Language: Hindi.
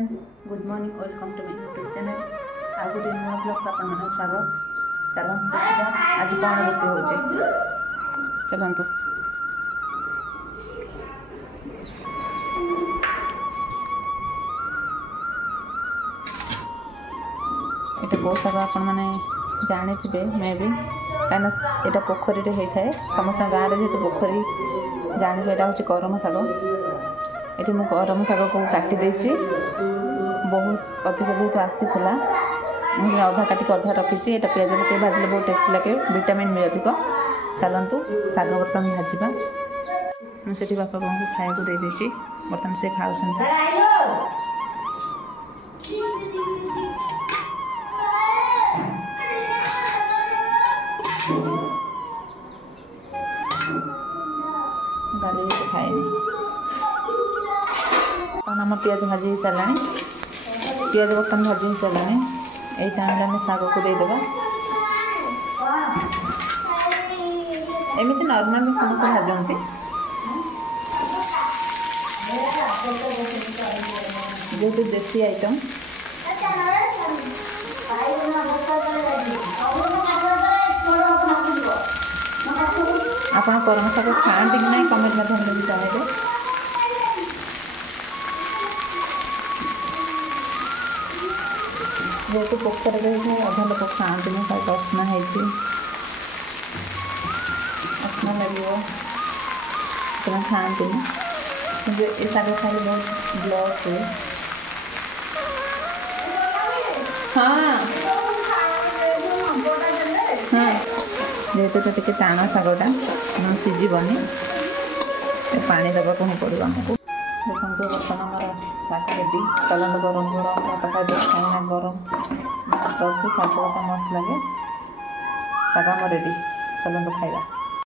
Friends, good morning, welcome to my YouTube channel. आज गोटे नुआ ब्लॉग अपन स्वागत। चलते देखा आज कौन रोषे हो चलतु। ये कौ शाग आपण मैंने जानी थे मे भी कहीं यहाँ पोखरी होता है समस्त गाँव में जेहतु पोखरी जाने यहाँ हूँ करम शाग। ये मुझे करम शाग को काटी देची बहुत अधिक जेहतु आसीला मुझे अधा काटिक अधा रखी। यहाँ पियाज पकड़ भाजिले बहुत टेस्टी लगे, विटामिन भी अधिक। चलतु शाग बर्तमान भाजवा। मुझे बापा बों को खाया दे देची, बर्तमान से खाऊ। दाली भी खाएनी आम पियाज भाजी हो सारा, पियाज बर्तमान भाजी हो सारा। यही टाइम आम शाग को देदेबा। एमती नॉर्मल समस्त भाजती जेहतु देसी आइटम। आपण करम शाग खाते कि ना कमेंट माध्यम भी जन। जेहतु पोखर अधा लोक खाते ना असना असना लगे से खाते कि ये शाग खाई बहुत ब्लड हुए। हाँ हाँ जेहतु तो टे टाण शागटा सीझबनी पानी देवाक ही पड़ो आमको। देखो बर्तमान आम शाग रेडी। चलते गरम गरम खाई खाना गरम शाग मस्त लगे। शाग आम रेडी, चलते खाइबा।